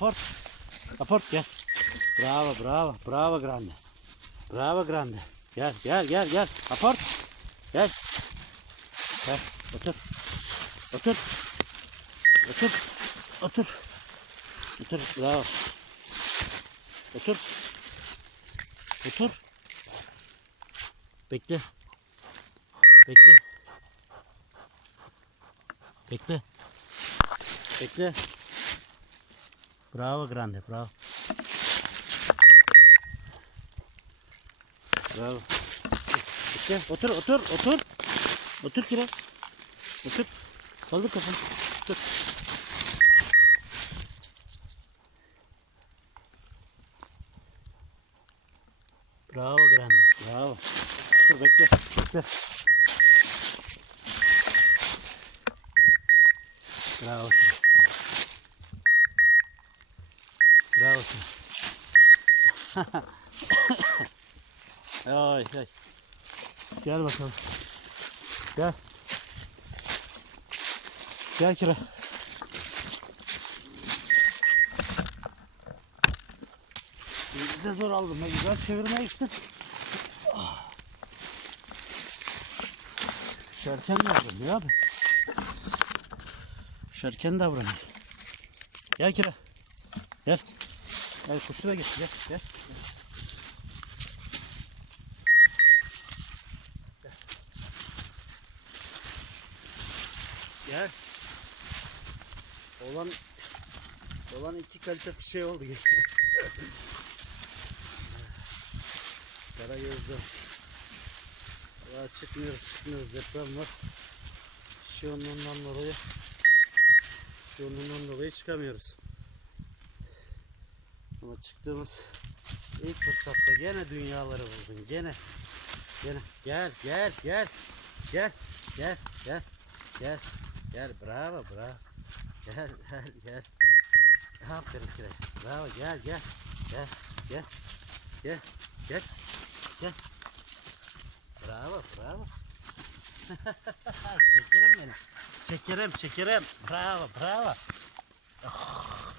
Aport. Aport gel. Bravo bravo. Bravo grande. Bravo grande. Gel gel gel gel. Aport. Gel. Gel. Otur. Otur. Otur. Otur. Otur. Bravo. Otur. Otur. Bekle. Bekle. Bekle. Bekle. Bravo grande, bravo. Bravo. Bekle, otur, otur, otur. Otur kire. Otur. Kaldır kafanı. Otur. Bravo grande, bravo. Dur bekle, bekle. Bravo. Sana. ay ay. Gel bakalım. Gel. Gel kira. Bir de zor aldım. Ne güzel çevirmeye gittim. Ah. Şerken davranıyor abi. Şerken davranıyor. Gel kira. Gel. Gel kuşu da getir. Gel. Gel. Gel. Olan olan iki kalite bir şey oldu. Kara gözlü. Valla çıkmıyoruz çıkmıyoruz deprem var. Şu ondan dolayı şu ondan dolayı çıkamıyoruz. Ama çıktığımız ilk fırsatta gene dünyaları buldun. Gene. Gene. Gel gel gel. Gel. Gel. Gel. Gel. Gel. Bravo bravo. Gel gel gel. Aferin Kirek. Bravo gel gel. Gel. Gel. Gel. Gel. Gel. Bravo bravo. çekerim beni. Çekerim çekerim. Bravo bravo. Oh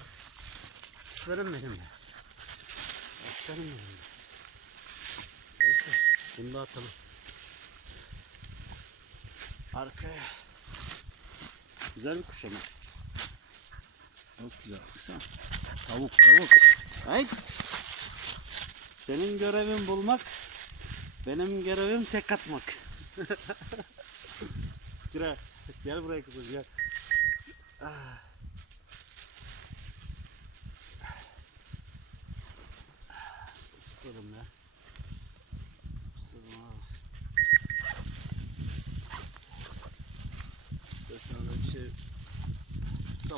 aslanım benim ya. Aslanım benim neyse bunu da atalım. Arkaya. Güzel bir kuş ama. Çok güzel. Baksana. Tavuk tavuk. Hayt. Senin görevin bulmak benim görevim tek atmak. Gel, gel buraya kızım gel. Ah. Tutalım ya. Tutalım abi. Ben sana da bir şey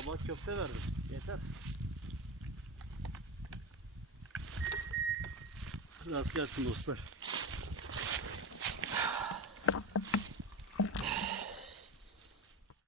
sabah köfte verdim. Yeter. Rast gelsin dostlar.